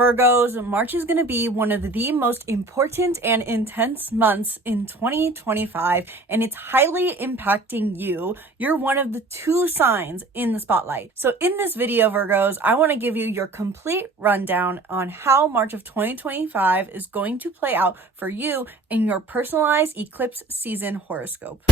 Virgos, March is going to be one of the most important and intense months in 2025, and it's highly impacting you. You're one of the 2 signs in the spotlight. So in this video, Virgos, I want to give you your complete rundown on how March of 2025 is going to play out for you in your personalized eclipse season horoscope.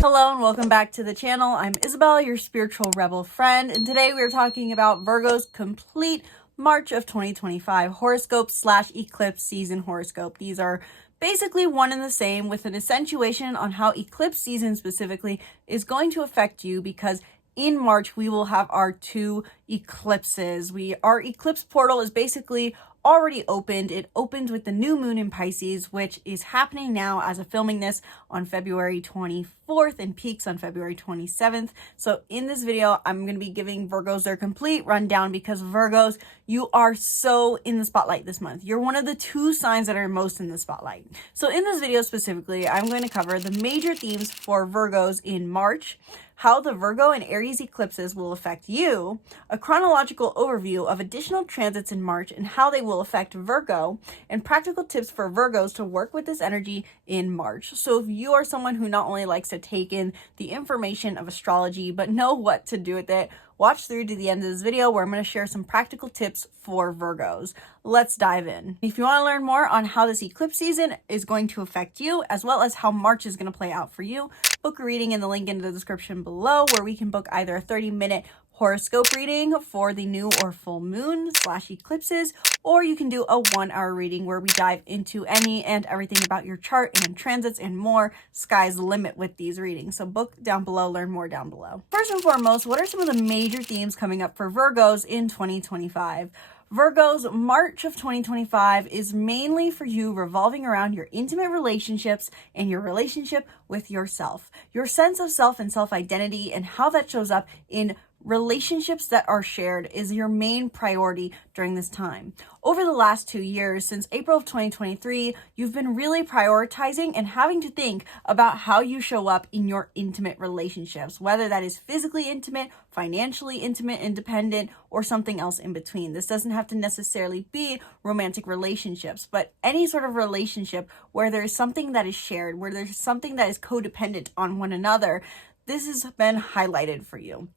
Hello and welcome back to the channel. I'm Isabel, your spiritual rebel friend, and today we are talking about Virgo's complete March of 2025 horoscope / eclipse season horoscope. These are basically one and the same, with an accentuation on how eclipse season specifically is going to affect you, because in March we will have our 2 eclipses. Our eclipse portal is basically already opened. It opened with the new moon in Pisces, which is happening now as of filming this on February 24th and peaks on February 27th. So in this video, I'm going to be giving Virgos their complete rundown, because Virgos, you are so in the spotlight this month. You're one of the 2 signs that are most in the spotlight. So in this video specifically, I'm going to cover the major themes for Virgos in March, how the Virgo and Aries eclipses will affect you, a chronological overview of additional transits in March and how they will affect Virgo, and practical tips for Virgos to work with this energy in March. So if you are someone who not only likes to take in the information of astrology, but know what to do with it, watch through to the end of this video where I'm going to share some practical tips for Virgos. Let's dive in. If you want to learn more on how this eclipse season is going to affect you, as well as how March is going to play out for you, book a reading in the link in the description below, where we can book either a 30-minute horoscope reading for the new or full moon / eclipses, or you can do a 1-hour reading where we dive into any and everything about your chart and transits and more. Sky's the limit with these readings. So book down below, learn more down below. First and foremost, what are some of the major themes coming up for Virgos in 2025? Virgos, March of 2025 is mainly for you revolving around your intimate relationships and your relationship with yourself. Your sense of self and self-identity and how that shows up in relationships that are shared is your main priority during this time. Over the last 2 years, since April of 2023, you've been really prioritizing and having to think about how you show up in your intimate relationships, whether that is physically intimate, financially intimate, independent, or something else in between. This doesn't have to necessarily be romantic relationships, but any sort of relationship where there's something that is shared, where there's something that is codependent on one another. This has been highlighted for you.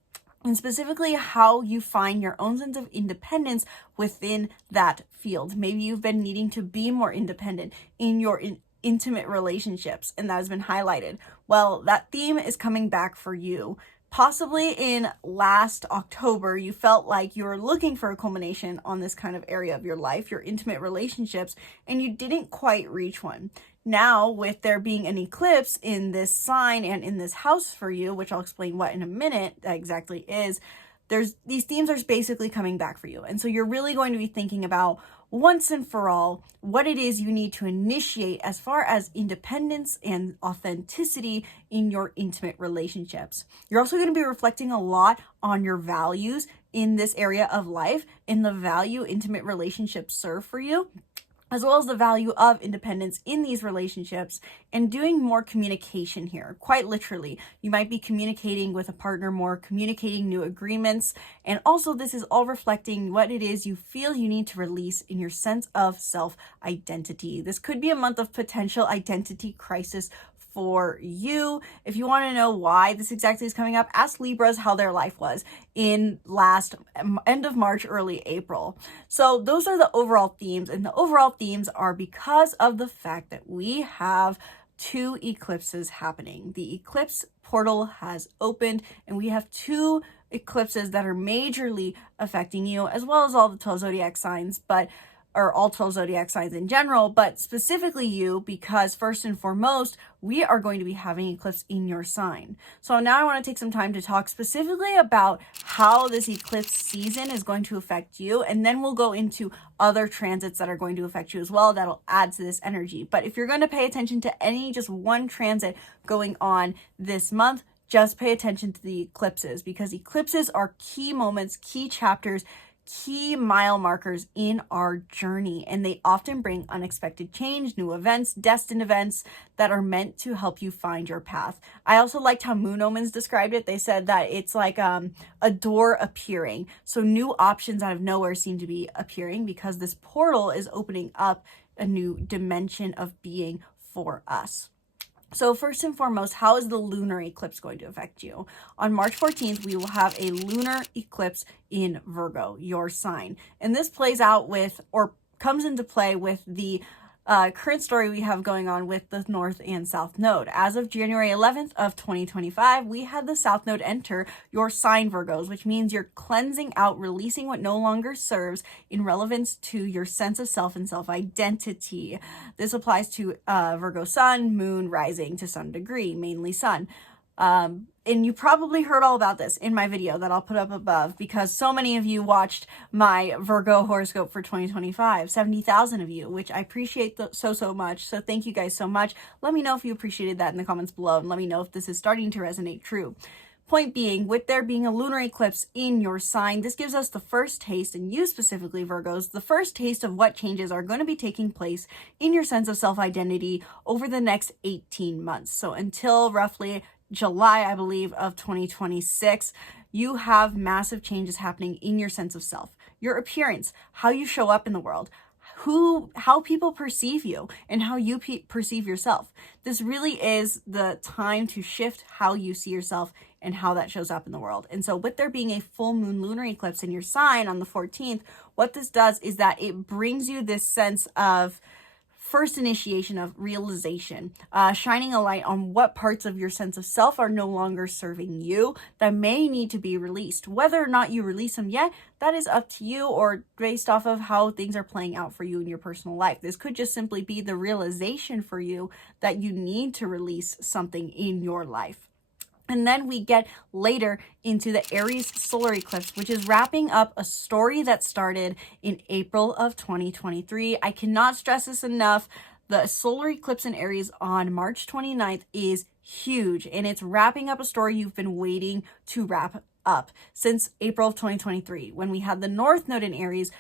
And specifically how you find your own sense of independence within that field. Maybe you've been needing to be more independent in your intimate relationships, and that has been highlighted. Well, that theme is coming back for you. Possibly in last October, you felt like you were looking for a culmination on this kind of area of your life, your intimate relationships, and you didn't quite reach one. Now, with there being an eclipse in this sign and in this house for you, which I'll explain what in a minute that exactly is, these themes are basically coming back for you. And so you're really going to be thinking about once and for all what it is you need to initiate as far as independence and authenticity in your intimate relationships. You're also going to be reflecting a lot on your values in this area of life and the value intimate relationships serve for you, as well as the value of independence in these relationships, and doing more communication here. Quite literally, you might be communicating with a partner more, communicating new agreements, and also this is all reflecting what it is you feel you need to release in your sense of self-identity. This could be a month of potential identity crisis for you. If you want to know why this exactly is coming up, ask Libras how their life was in end of March, early April. So those are the overall themes, and the overall themes are because of the fact that we have 2 eclipses happening. The eclipse portal has opened, and we have 2 eclipses that are majorly affecting you, as well as all the 12 zodiac signs, or all 12 zodiac signs in general, but specifically you, because first and foremost, we are going to be having eclipse in your sign. So now I want to take some time to talk specifically about how this eclipse season is going to affect you, and then we'll go into other transits that are going to affect you as well that'll add to this energy. But if you're going to pay attention to any just one transit going on this month, just pay attention to the eclipses, because eclipses are key moments, key chapters, key mile markers in our journey, and they often bring unexpected change, new events, destined events that are meant to help you find your path. I also liked how Moon Omens described it. They said that it's like a door appearing. So new options out of nowhere seem to be appearing because this portal is opening up a new dimension of being for us. So first and foremost, how is the lunar eclipse going to affect you? On March 14th, we will have a lunar eclipse in Virgo, your sign. And this plays out with, or comes into play with the current story we have going on with the North and South Node. As of January 11th of 2025, we had the South Node enter your sign, Virgos, which means you're cleansing out, releasing what no longer serves in relevance to your sense of self and self-identity. This applies to Virgo Sun, Moon, Rising to some degree, mainly Sun. And you probably heard all about this in my video that I'll put up above because so many of you watched my Virgo horoscope for 2025, 70,000 of you, which I appreciate so much. So thank you guys so much. Let me know if you appreciated that in the comments below, and let me know if this is starting to resonate true. Point being, with there being a lunar eclipse in your sign, this gives us the first taste, and you specifically, Virgos, the first taste of what changes are going to be taking place in your sense of self-identity over the next 18 months. So until roughly July, I believe, of 2026, you have massive changes happening in your sense of self, your appearance, how you show up in the world, how people perceive you, and how you perceive yourself. This really is the time to shift how you see yourself and how that shows up in the world. And so with there being a full moon lunar eclipse in your sign on the 14th, what this does is that it brings you this sense of first initiation of realization, shining a light on what parts of your sense of self are no longer serving you that may need to be released. Whether or not you release them yet, that is up to you, or based off of how things are playing out for you in your personal life. This could just simply be the realization for you that you need to release something in your life. And then we get later into the Aries solar eclipse, which is wrapping up a story that started in April of 2023. I cannot stress this enough. The solar eclipse in Aries on March 29th is huge, and it's wrapping up a story you've been waiting to wrap up since April of 2023. When we had the North Node in Aries,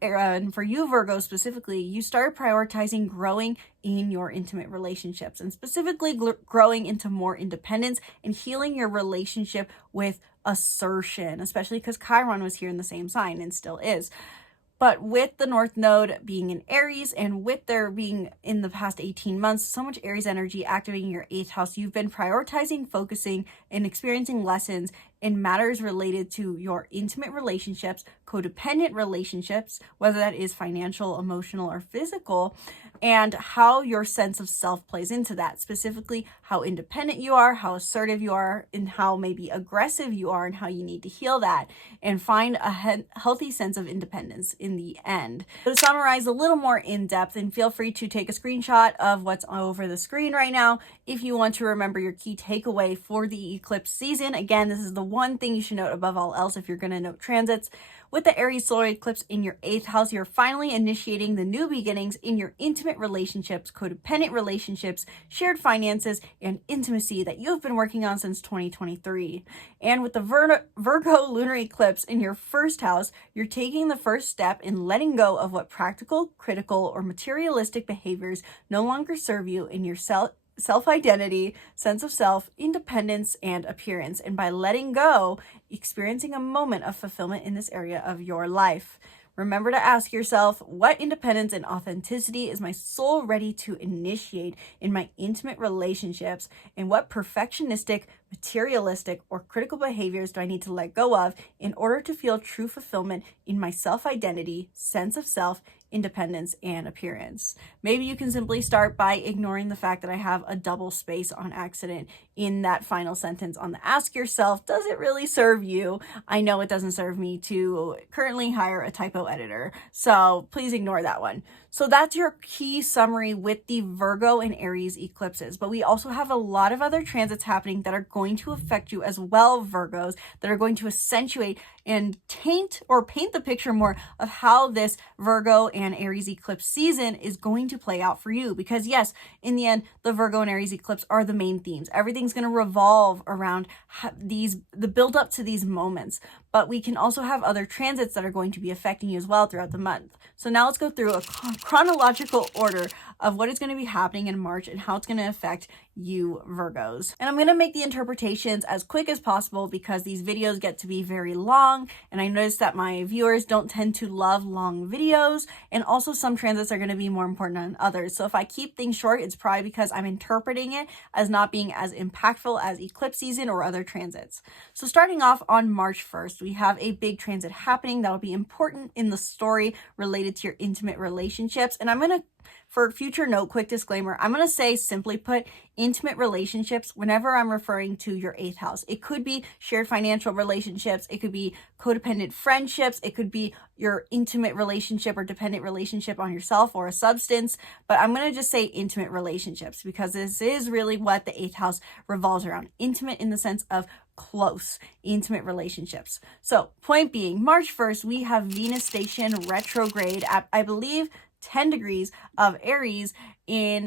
and for you, Virgo specifically, you started prioritizing growing in your intimate relationships, and specifically growing into more independence and healing your relationship with assertion, especially because Chiron was here in the same sign and still is. But with the North Node being in Aries, and with there being in the past 18 months, so much Aries energy activating your 8th house, you've been prioritizing, focusing, and experiencing lessons in matters related to your intimate relationships, codependent relationships, whether that is financial, emotional, or physical, and how your sense of self plays into that. Specifically, how independent you are, how assertive you are, and how maybe aggressive you are, and how you need to heal that and find a healthy sense of independence in the end. So to summarize a little more in depth, and feel free to take a screenshot of what's over the screen right now if you want to remember your key takeaway for the eclipse season. Again, this is the one thing you should note above all else if you're going to note transits. With the Aries solar eclipse in your 8th house, you're finally initiating the new beginnings in your intimate relationships, codependent relationships, shared finances, and intimacy that you've been working on since 2023. And with the Virgo lunar eclipse in your 1st house, you're taking the first step in letting go of what practical, critical, or materialistic behaviors no longer serve you in your self-identity, sense of self, independence, and appearance. And by letting go, experiencing a moment of fulfillment in this area of your life. Remember to ask yourself, what independence and authenticity is my soul ready to initiate in my intimate relationships? And what perfectionistic, materialistic, or critical behaviors do I need to let go of in order to feel true fulfillment in my self-identity, sense of self, independence, and appearance? Maybe you can simply start by ignoring the fact that I have a double space on accident in that final sentence on the ask yourself, does it really serve you? I know it doesn't serve me to currently hire a typo editor, so please ignore that one. So that's your key summary with the Virgo and Aries eclipses. But we also have a lot of other transits happening that are going to affect you as well, Virgos, that are going to accentuate and taint or paint the picture more of how this Virgo and and Aries eclipse season is going to play out for you. Because yes, in the end, the Virgo and Aries eclipse are the main themes. Everything's going to revolve around the build up to these moments. But we can also have other transits that are going to be affecting you as well throughout the month. So now let's go through a chronological order of what is going to be happening in March and how it's going to affect you Virgos. And I'm going to make the interpretations as quick as possible because these videos get to be very long, and I noticed that my viewers don't tend to love long videos, and also some transits are going to be more important than others. So if I keep things short, it's probably because I'm interpreting it as not being as impactful as eclipse season or other transits. So starting off on March 1st, we have a big transit happening that will be important in the story related to your intimate relationships. And I'm going to, for future note, quick disclaimer, I'm going to say, simply put, intimate relationships whenever I'm referring to your 8th house. It could be shared financial relationships. It could be codependent friendships. It could be your intimate relationship or dependent relationship on yourself or a substance. But I'm going to just say intimate relationships because this is really what the 8th house revolves around. Intimate in the sense of close, intimate relationships. So point being, March 1st, we have Venus station retrograde at, I believe, 10 degrees of Aries in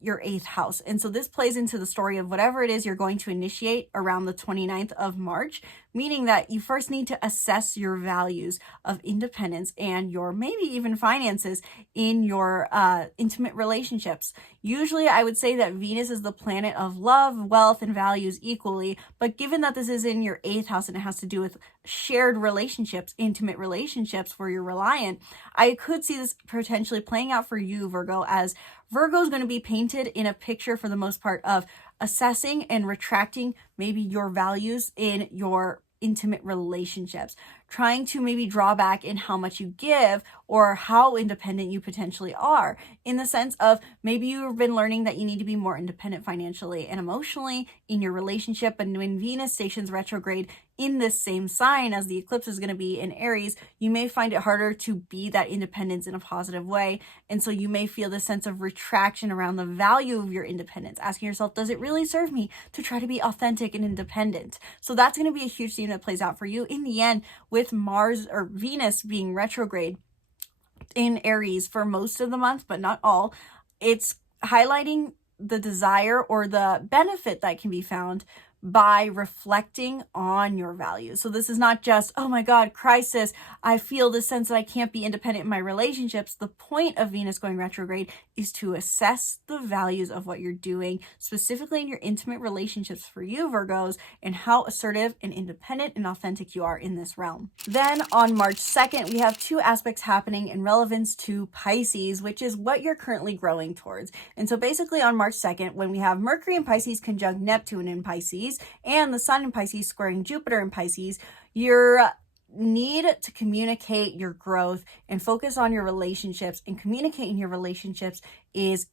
your 8th house. And so this plays into the story of whatever it is you're going to initiate around the 29th of March, meaning that you first need to assess your values of independence and your maybe even finances in your intimate relationships. Usually I would say that Venus is the planet of love, wealth, and values equally, but given that this is in your 8th house and it has to do with shared relationships, intimate relationships where you're reliant, I could see this potentially playing out for you, Virgo, as Virgo is going to be painted in a picture for the most part of assessing and retracting maybe your values in your intimate relationships, trying to maybe draw back in how much you give or how independent you potentially are, in the sense of maybe you've been learning that you need to be more independent financially and emotionally in your relationship. And when Venus stations retrograde in this same sign as the eclipse is going to be in Aries, you may find it harder to be that independence in a positive way. And so you may feel this sense of retraction around the value of your independence, asking yourself, does it really serve me to try to be authentic and independent? So that's going to be a huge theme that plays out for you. In the end, with Mars or Venus being retrograde in Aries for most of the month, but not all, it's highlighting the desire or the benefit that can be found by reflecting on your values. So this is not just, oh my God, crisis, I feel this sense that I can't be independent in my relationships. The point of Venus going retrograde is to assess the values of what you're doing, specifically in your intimate relationships for you, Virgos, and how assertive and independent and authentic you are in this realm. Then on March 2nd, we have two aspects happening in relevance to Pisces, which is what you're currently growing towards. And so basically on March 2nd, when we have Mercury in Pisces conjunct Neptune in Pisces, and the Sun in Pisces squaring Jupiter in Pisces, your need to communicate your growth and focus on your relationships and communicate in your relationships is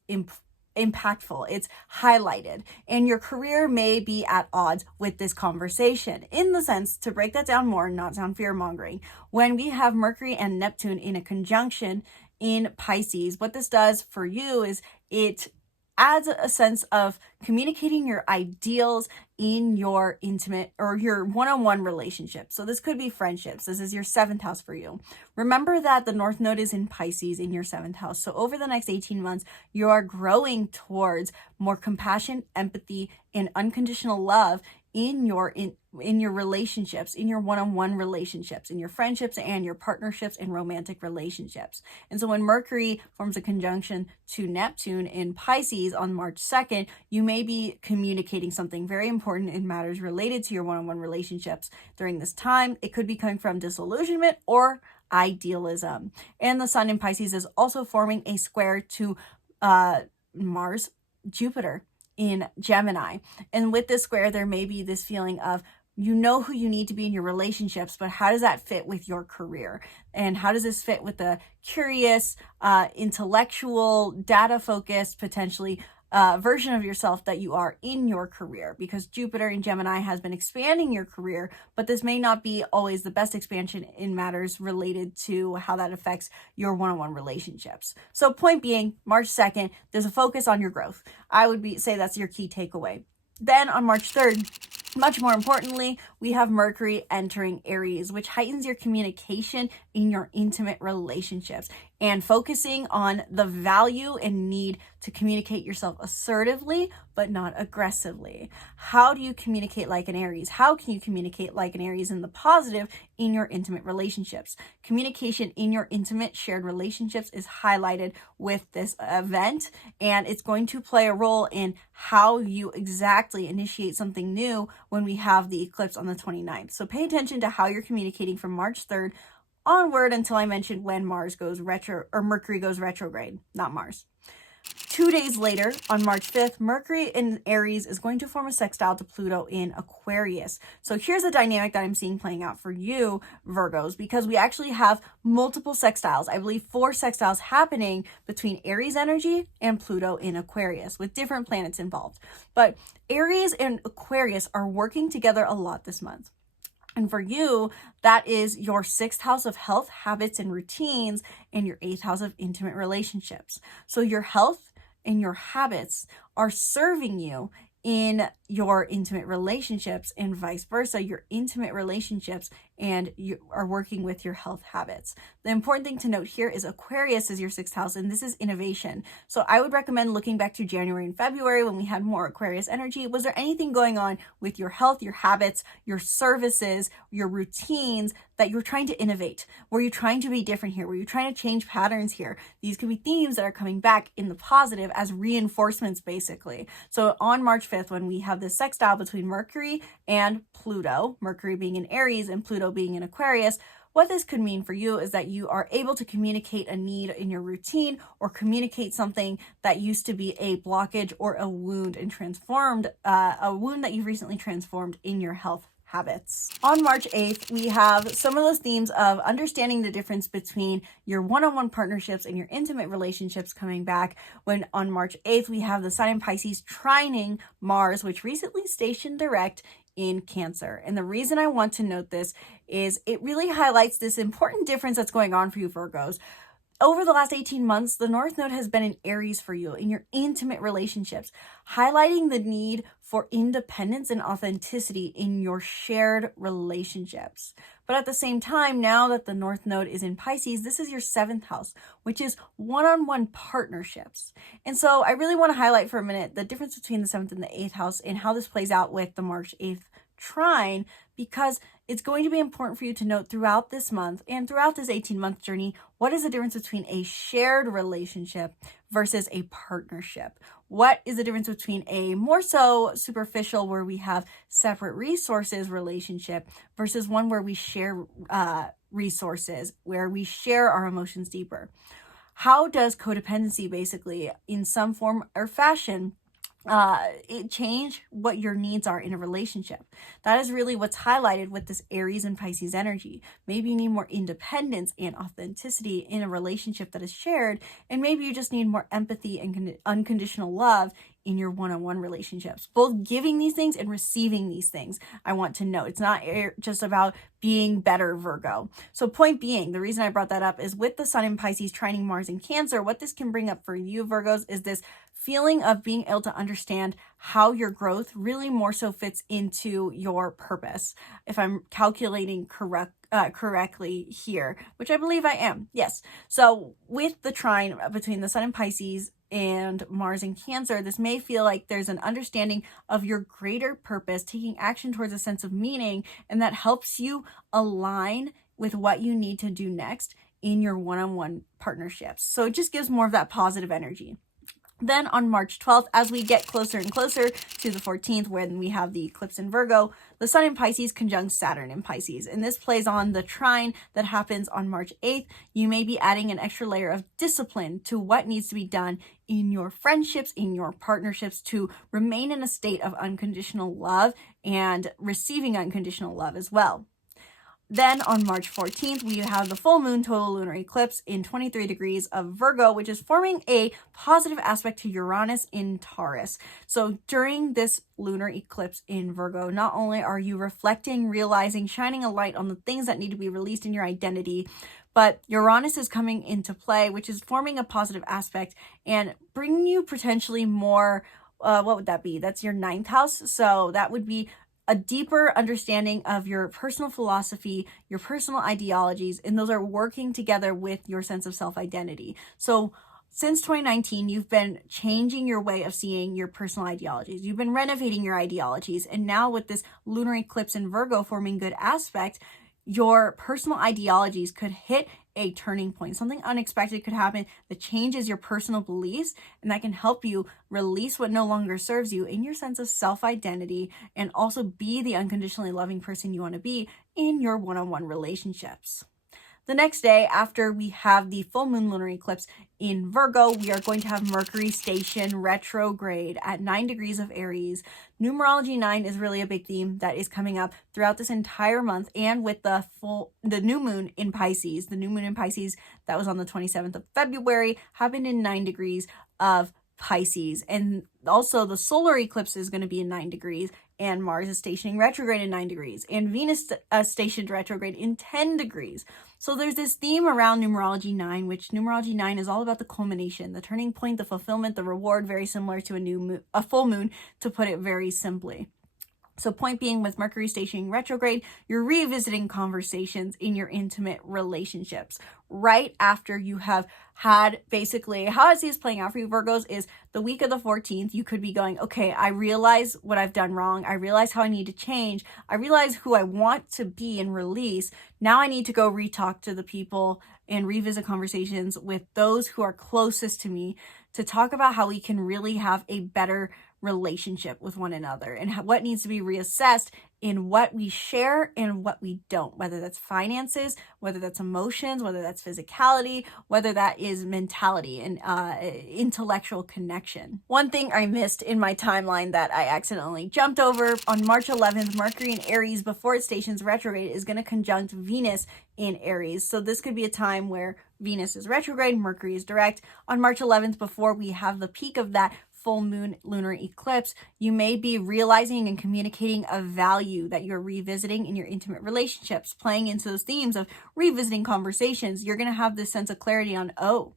impactful. It's highlighted, and your career may be at odds with this conversation. In the sense, to break that down more and not sound fear-mongering, when we have Mercury and Neptune in a conjunction in Pisces, what this does for you is it adds a sense of communicating your ideals in your intimate or your one-on-one relationship. So this could be friendships. This is your 7th house for you. Remember that the North Node is in Pisces in your 7th house. So over the next 18 months, you are growing towards more compassion, empathy, and unconditional love in your relationships, in your one-on-one relationships, in your friendships and your partnerships and romantic relationships. And so when Mercury forms a conjunction to Neptune in Pisces on March 2nd, you may be communicating something very important in matters related to your one-on-one relationships during this time. It could be coming from disillusionment or idealism. And the Sun in Pisces is also forming a square to Mars, Jupiter in Gemini. And with this square, there may be this feeling of, you know who you need to be in your relationships, but how does that fit with your career? And how does this fit with the curious, intellectual, data-focused, potentially version of yourself that you are in your career? Because Jupiter in Gemini has been expanding your career, but this may not be always the best expansion in matters related to how that affects your one-on-one relationships. So point being, March 2nd, there's a focus on your growth. I would say that's your key takeaway. Then on March 3rd, much more importantly, we have Mercury entering Aries, which heightens your communication in your intimate relationships. and focusing on the value and need to communicate yourself assertively, but not aggressively. How do you communicate like an Aries? How can you communicate like an Aries in the positive in your intimate relationships? Communication in your intimate shared relationships is highlighted with this event, and it's going to play a role in how you exactly initiate something new when we have the eclipse on the 29th. So pay attention to how you're communicating from March 3rd onward until I mentioned when Mars goes retro, or Mercury goes retrograde, not Mars. 2 days later, on March 5th, Mercury in Aries is going to form a sextile to Pluto in Aquarius. So here's the dynamic that I'm seeing playing out for you, Virgos, because we actually have multiple sextiles. I believe 4 sextiles happening between Aries energy and Pluto in Aquarius, with different planets involved. But Aries and Aquarius are working together a lot this month. And for you, that is your 6th house of health, habits, and routines, and your 8th house of intimate relationships. So your health and your habits are serving you in your intimate relationships, and vice versa. Your intimate relationships and you are working with your health habits. The important thing to note here is Aquarius is your 6th house, and this is innovation. So I would recommend looking back to January and February when we had more Aquarius energy. Was there anything going on with your health, your habits, your services, your routines that you're trying to innovate? Were you trying to be different here? Were you trying to change patterns here? These could be themes that are coming back in the positive as reinforcements, basically. So on March 5th, when we have this sextile between Mercury and Pluto, Mercury being in Aries and Pluto being in Aquarius, what this could mean for you is that you are able to communicate a need in your routine, or communicate something that used to be a blockage or a wound and transformed, a wound that you've recently transformed in your health habits. On March 8th, we have some of those themes of understanding the difference between your one-on-one partnerships and your intimate relationships coming back, when on March 8th, we have the sign in Pisces trining Mars, which recently stationed direct in Cancer. And the reason I want to note this is it really highlights this important difference that's going on for you, Virgos. Over the last 18 months, the North Node has been in Aries for you in your intimate relationships, highlighting the need for independence and authenticity in your shared relationships. But at the same time, now that the North Node is in Pisces, this is your 7th house, which is one-on-one partnerships. And so I really want to highlight for a minute the difference between the 7th and the 8th house and how this plays out with the March 8th trine, because it's going to be important for you to note throughout this month and throughout this 18-month journey, what is the difference between a shared relationship versus a partnership? What is the difference between a more so superficial, where we have separate resources relationship, versus one where we share resources, where we share our emotions deeper? How does codependency basically, in some form or fashion, it change what your needs are in a relationship? That is really what's highlighted with this Aries and Pisces energy. Maybe you need more independence and authenticity in a relationship that is shared, and maybe you just need more empathy and unconditional love in your one-on-one relationships, both giving these things and receiving these things. I want to know it's not just about being better, Virgo. So point being, the reason I brought that up is with the sun in Pisces trining Mars in Cancer, what this can bring up for you, Virgos, is this feeling of being able to understand how your growth really more so fits into your purpose. If I'm calculating correctly here, which I believe I am. Yes. So with the trine between the sun in Pisces and Mars in Cancer, this may feel like there's an understanding of your greater purpose, taking action towards a sense of meaning, and that helps you align with what you need to do next in your one-on-one partnerships. So it just gives more of that positive energy. Then on March 12th, as we get closer and closer to the 14th, when we have the eclipse in Virgo, the sun in Pisces conjuncts Saturn in Pisces. And this plays on the trine that happens on March 8th. You may be adding an extra layer of discipline to what needs to be done in your friendships, in your partnerships, to remain in a state of unconditional love and receiving unconditional love as well. Then on March 14th, we have the full moon total lunar eclipse in 23 degrees of Virgo, which is forming a positive aspect to Uranus in Taurus. So during this lunar eclipse in Virgo, not only are you reflecting, realizing, shining a light on the things that need to be released in your identity, but Uranus is coming into play, which is forming a positive aspect and bringing you potentially more, what would that be? That's your 9th house. So that would be a deeper understanding of your personal philosophy, your personal ideologies, and those are working together with your sense of self-identity. So since 2019, you've been changing your way of seeing your personal ideologies. You've been renovating your ideologies. And now with this lunar eclipse in Virgo forming good aspect, your personal ideologies could hit a turning point. Something unexpected could happen that changes your personal beliefs, and that can help you release what no longer serves you in your sense of self-identity, and also be the unconditionally loving person you want to be in your one-on-one relationships. The next day, after we have the full moon lunar eclipse in Virgo, we are going to have Mercury station retrograde at 9 degrees of Aries. Numerology 9 is really a big theme that is coming up throughout this entire month, and with the new moon in Pisces. The new moon in Pisces that was on the 27th of February happened in 9 degrees of Pisces. And also the solar eclipse is going to be in 9 degrees, and Mars is stationing retrograde in 9 degrees, and Venus stationed retrograde in 10 degrees. So there's this theme around numerology 9, which numerology 9 is all about the culmination, the turning point, the fulfillment, the reward, very similar to a full moon, to put it very simply. So point being, with Mercury stationing retrograde, you're revisiting conversations in your intimate relationships right after you have had, basically, how I see this playing out for you, Virgos, is the week of the 14th, you could be going, okay, I realize what I've done wrong. I realize how I need to change. I realize who I want to be and release. Now I need to go re-talk to the people and revisit conversations with those who are closest to me to talk about how we can really have a better relationship with one another, and what needs to be reassessed in what we share and what we don't, whether that's finances, whether that's emotions, whether that's physicality, whether that is mentality and intellectual connection. One thing I missed in my timeline that I accidentally jumped over: on March 11th, Mercury in Aries, before it stations retrograde, is going to conjunct Venus in Aries. So this could be a time where Venus is retrograde, Mercury is direct. On March 11th, before we have the peak of that full moon lunar eclipse, you may be realizing and communicating a value that you're revisiting in your intimate relationships, playing into those themes of revisiting conversations. You're going to have this sense of clarity on, oh,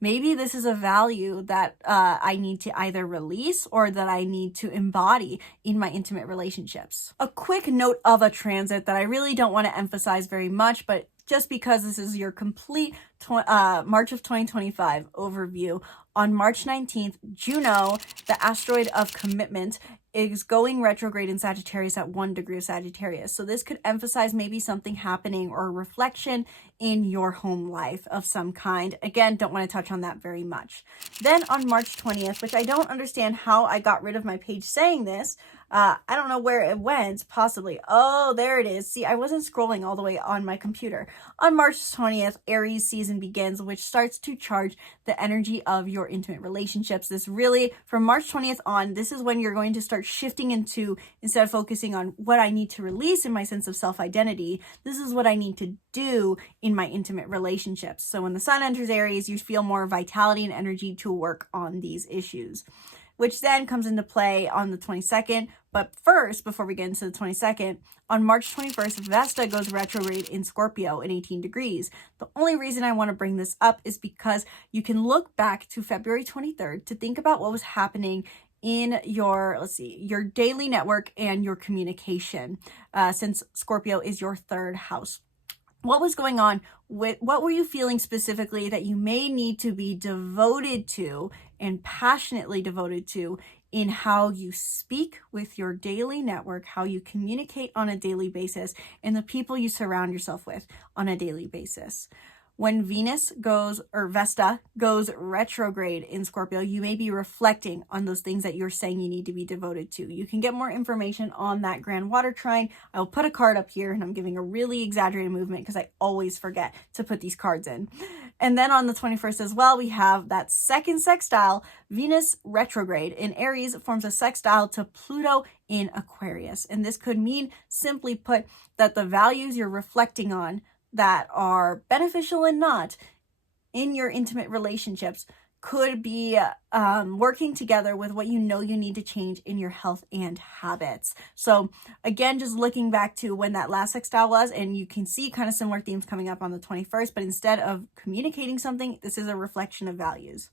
maybe this is a value that I need to either release or that I need to embody in my intimate relationships. A quick note of a transit that I really don't want to emphasize very much, but just because this is your complete March of 2025 overview. On March 19th, Juno, the asteroid of commitment, is going retrograde in Sagittarius at 1 degree of Sagittarius. So this could emphasize maybe something happening or a reflection in your home life of some kind. Again, don't want to touch on that very much. Then on March 20th, which I don't understand how I got rid of my page saying this, I don't know where it went, possibly. Oh, there it is. See, I wasn't scrolling all the way on my computer. On March 20th, Aries season begins, which starts to charge the energy of your intimate relationships. This really, from March 20th on, this is when you're going to start shifting into, instead of focusing on what I need to release in my sense of self-identity, this is what I need to do in my intimate relationships. So when the sun enters Aries, you feel more vitality and energy to work on these issues, which then comes into play on the 22nd. But first, before we get into the 22nd, on March 21st, Vesta goes retrograde in Scorpio in 18 degrees. The only reason I want to bring this up is because you can look back to February 23rd to think about what was happening in your, your daily network and your communication, since Scorpio is your third house. What was going on with, what were you feeling specifically that you may need to be devoted to and passionately devoted to in how you speak with your daily network, how you communicate on a daily basis, and the people you surround yourself with on a daily basis? When Venus goes, or Vesta goes retrograde in Scorpio, you may be reflecting on those things that you're saying you need to be devoted to. You can get more information on that grand water trine. I will put a card up here, and I'm giving a really exaggerated movement because I always forget to put these cards in. And then on the 21st as well, we have that second sextile. Venus retrograde in Aries forms a sextile to Pluto in Aquarius. And this could mean, simply put, that the values you're reflecting on that are beneficial and not in your intimate relationships could be working together with what you know you need to change in your health and habits. So again, just looking back to when that last sextile was, and you can see kind of similar themes coming up on the 21st, but instead of communicating something, this is a reflection of values.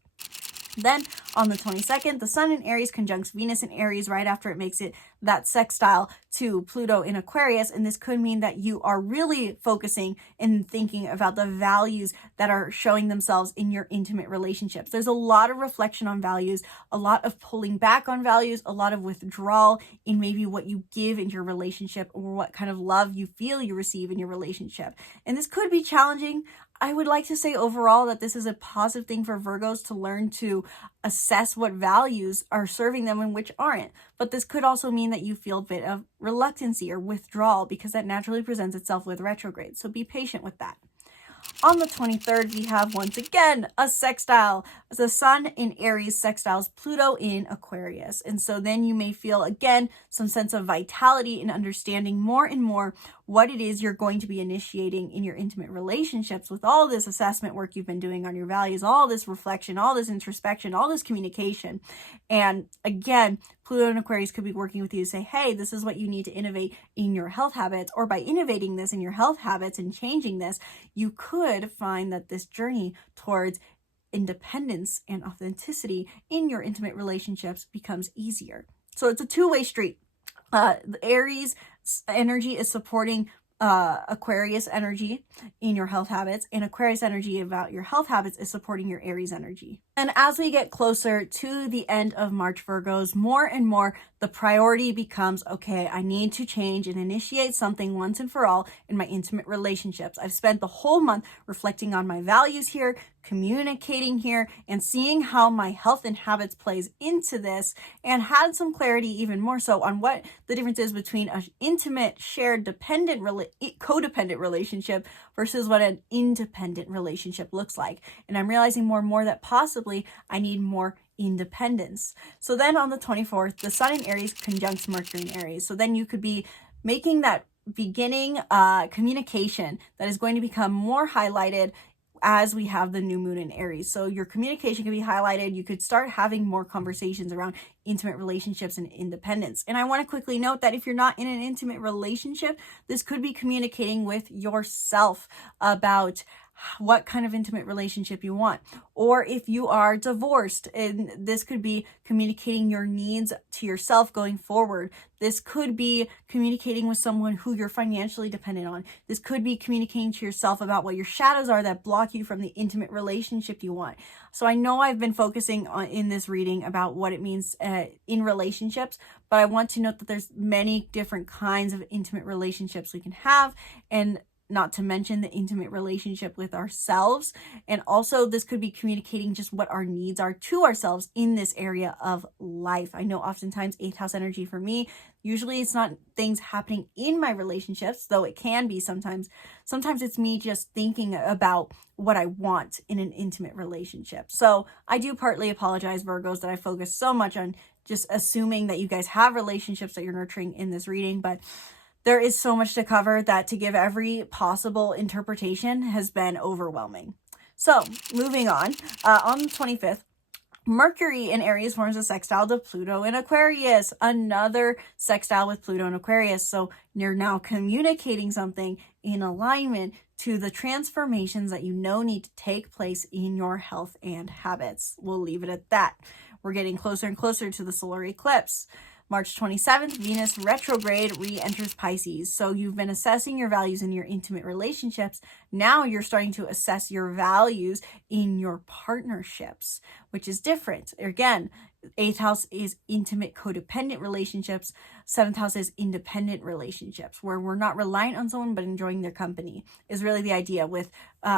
Then on the 22nd, the sun in Aries conjuncts Venus in Aries right after it makes it that sextile to Pluto in Aquarius, and this could mean that you are really focusing and thinking about the values that are showing themselves in your intimate relationships. There's a lot of reflection on values, a lot of pulling back on values, a lot of withdrawal in maybe what you give in your relationship or what kind of love you feel you receive in your relationship. And this could be challenging. I would like to say overall that this is a positive thing for Virgos to learn to assess what values are serving them and which aren't. But this could also mean that you feel a bit of reluctancy or withdrawal because that naturally presents itself with retrograde. So be patient with that. On the 23rd, we have once again a sextile. The sun in Aries sextiles Pluto in Aquarius. And so then you may feel again some sense of vitality in understanding more and more what it is you're going to be initiating in your intimate relationships with all this assessment work you've been doing on your values, all this reflection, all this introspection, all this communication. And again, Pluto and Aquarius could be working with you to say, hey, this is what you need to innovate in your health habits, or by innovating this in your health habits and changing this, you could find that this journey towards independence and authenticity in your intimate relationships becomes easier. So it's a two-way street. The Aries energy is supporting Aquarius energy in your health habits, and Aquarius energy about your health habits is supporting your Aries energy. And as we get closer to the end of March, Virgos, more and more the priority becomes, okay, I need to change and initiate something once and for all in my intimate relationships. I've spent the whole month reflecting on my values here, communicating here, and seeing how my health and habits plays into this, and had some clarity even more so on what the difference is between an intimate, shared, codependent relationship versus what an independent relationship looks like. And I'm realizing more and more that possibly I need more independence. So then on the 24th, the sun in Aries conjuncts Mercury in Aries. So then you could be making that beginning communication that is going to become more highlighted as we have the new moon in Aries. So your communication can be highlighted. You could start having more conversations around intimate relationships and independence. And I want to quickly note that if you're not in an intimate relationship, this could be communicating with yourself about what kind of intimate relationship you want. Or if you are divorced, and this could be communicating your needs to yourself going forward. This could be communicating with someone who you're financially dependent on. This could be communicating to yourself about what your shadows are that block you from the intimate relationship you want. So I know I've been focusing on in this reading about what it means in relationships, but I want to note that there's many different kinds of intimate relationships we can have, and not to mention the intimate relationship with ourselves. And also this could be communicating just what our needs are to ourselves in this area of life. I know oftentimes 8th house energy for me, usually it's not things happening in my relationships, though it can be sometimes. Sometimes it's me just thinking about what I want in an intimate relationship. So I do partly apologize, Virgos, that I focus so much on just assuming that you guys have relationships that you're nurturing in this reading, but there is so much to cover that to give every possible interpretation has been overwhelming. So moving on the 25th, Mercury in Aries forms a sextile to Pluto in Aquarius, another sextile with Pluto in Aquarius. So you're now communicating something in alignment to the transformations that you know need to take place in your health and habits. We'll leave it at that. We're getting closer and closer to the solar eclipse. March 27th, Venus retrograde re-enters Pisces. So you've been assessing your values in your intimate relationships. Now you're starting to assess your values in your partnerships, which is different. Again, 8th house is intimate codependent relationships. 7th house is independent relationships, where we're not reliant on someone but enjoying their company is really the idea with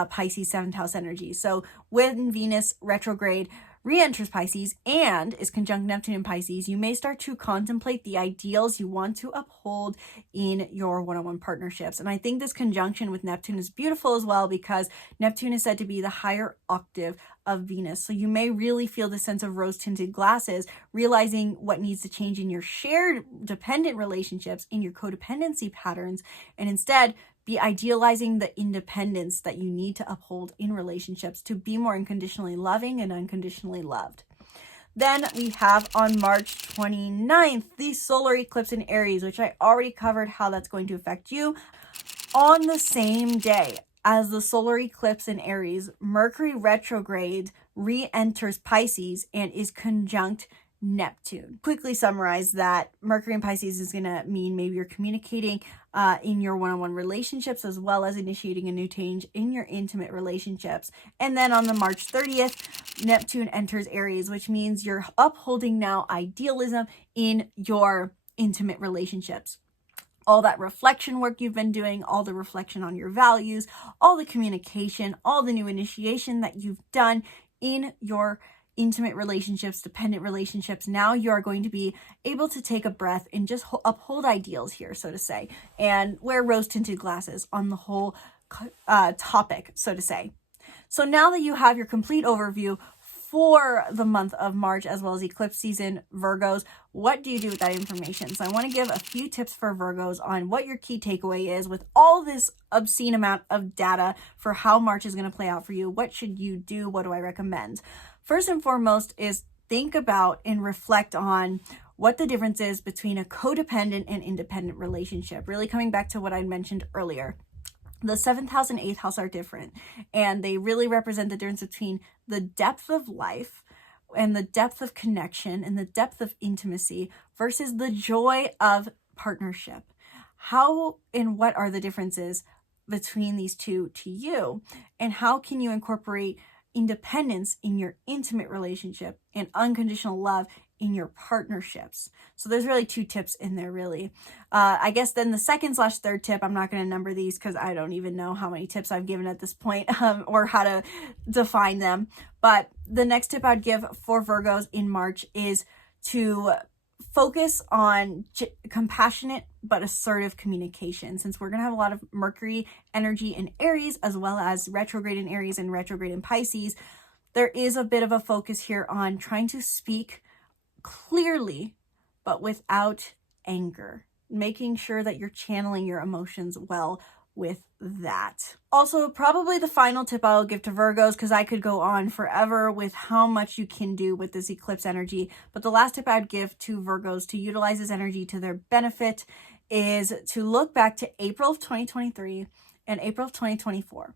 Pisces 7th house energy. So when Venus retrograde re-enters Pisces and is conjunct Neptune in Pisces, you may start to contemplate the ideals you want to uphold in your one-on-one partnerships. And I think this conjunction with Neptune is beautiful as well, because Neptune is said to be the higher octave of Venus. So you may really feel the sense of rose-tinted glasses, realizing what needs to change in your shared dependent relationships, in your codependency patterns, and instead be idealizing the independence that you need to uphold in relationships to be more unconditionally loving and unconditionally loved. Then we have on March 29th, the solar eclipse in Aries, which I already covered how that's going to affect you. On the same day as the solar eclipse in Aries, Mercury retrograde re-enters Pisces and is conjunct Neptune. Quickly summarize that Mercury in Pisces is going to mean maybe you're communicating in your one-on-one relationships, as well as initiating a new change in your intimate relationships. And then on the March 30th, Neptune enters Aries, which means you're upholding now idealism in your intimate relationships. All that reflection work you've been doing, all the reflection on your values, all the communication, all the new initiation that you've done in your intimate relationships, dependent relationships. Now you are going to be able to take a breath and just uphold ideals here, so to say, and wear rose-tinted glasses on the whole topic, so to say. So now that you have your complete overview for the month of March, as well as eclipse season, Virgos, what do you do with that information? So I want to give a few tips for Virgos on what your key takeaway is with all this obscene amount of data for how March is going to play out for you. What should you do? What do I recommend? First and foremost is think about and reflect on what the difference is between a codependent and independent relationship. Really coming back to what I mentioned earlier. The 7th house and 8th house are different, and they really represent the difference between the depth of life and the depth of connection and the depth of intimacy versus the joy of partnership. How and what are the differences between these two to you, and how can you incorporate independence in your intimate relationship and unconditional love in your partnerships? So there's really 2 tips in there, really. I guess then the 2nd/3rd tip, I'm not going to number these because I don't even know how many tips I've given at this point or how to define them. But the next tip I'd give for Virgos in March is to focus on compassionate but assertive communication, since we're going to have a lot of Mercury energy in Aries, as well as retrograde in Aries and retrograde in Pisces. There is a bit of a focus here on trying to speak clearly, but without anger, making sure that you're channeling your emotions well with that. Also, probably the final tip I'll give to Virgos, because I could go on forever with how much you can do with this eclipse energy, but the last tip I'd give to Virgos to utilize this energy to their benefit is to look back to April of 2023 and April of 2024.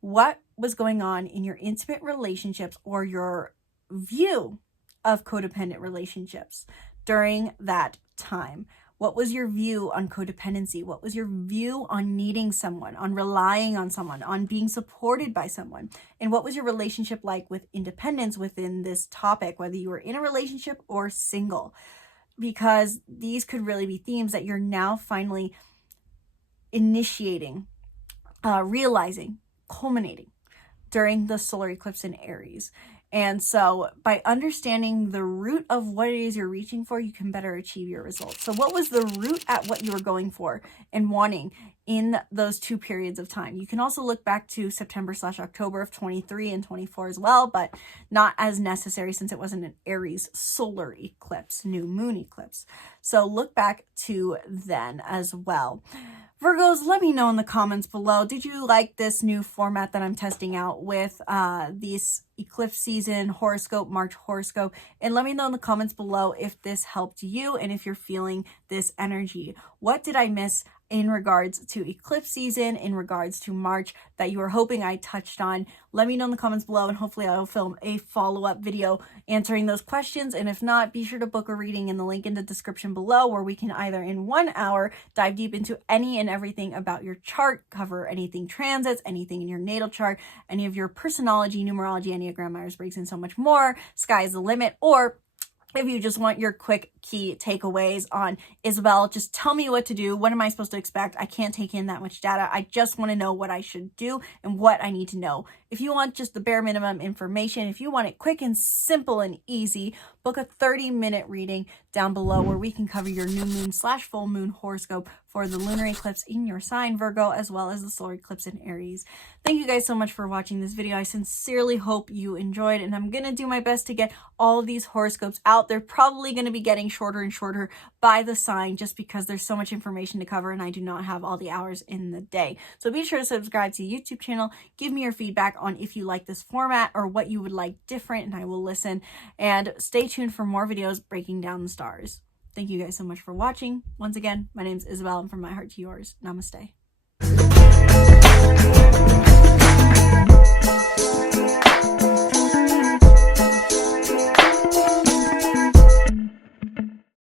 What was going on in your intimate relationships or your view of codependent relationships during that time? What was your view on codependency? What was your view on needing someone, on relying on someone, on being supported by someone? And what was your relationship like with independence within this topic, whether you were in a relationship or single? Because these could really be themes that you're now finally initiating, realizing, culminating during the solar eclipse in Aries. And so by understanding the root of what it is you're reaching for, you can better achieve your results. So what was the root at what you were going for and wanting in those 2 periods of time? You can also look back to September/October of 23 and 24 as well, but not as necessary since it wasn't an Aries solar eclipse, new moon eclipse. So look back to then as well. Virgos, let me know in the comments below. Did you like this new format that I'm testing out with this eclipse season horoscope, March horoscope? And let me know in the comments below if this helped you and if you're feeling this energy. What did I miss in regards to eclipse season, in regards to March, that you were hoping I touched on? Let me know in the comments below, and hopefully I'll film a follow-up video answering those questions. And if not, be sure to book a reading in the link in the description below, where we can either in 1 hour dive deep into any and everything about your chart, cover anything transits, anything in your natal chart, any of your personology, numerology, Enneagram, Myers-Briggs, and so much more. Sky's the limit. Or if you just want your quick key takeaways on, Isabel, just tell me what to do. What am I supposed to expect? I can't take in that much data. I just want to know what I should do and what I need to know. If you want just the bare minimum information, if you want it quick and simple and easy, book a 30-minute reading down below where we can cover your new moon/full moon horoscope for the lunar eclipse in your sign, Virgo, as well as the solar eclipse in Aries. Thank you guys so much for watching this video. I sincerely hope you enjoyed, and I'm going to do my best to get all of these horoscopes out. They're probably going to be getting shorter and shorter by the sign, just because there's so much information to cover and I do not have all the hours in the day. So be sure to subscribe to the YouTube channel. Give me your feedback on if you like this format or what you would like different, and I will listen. And stay tuned for more videos breaking down the stars. Thank you guys so much for watching. Once again, my name is Isabel, and from my heart to yours, namaste.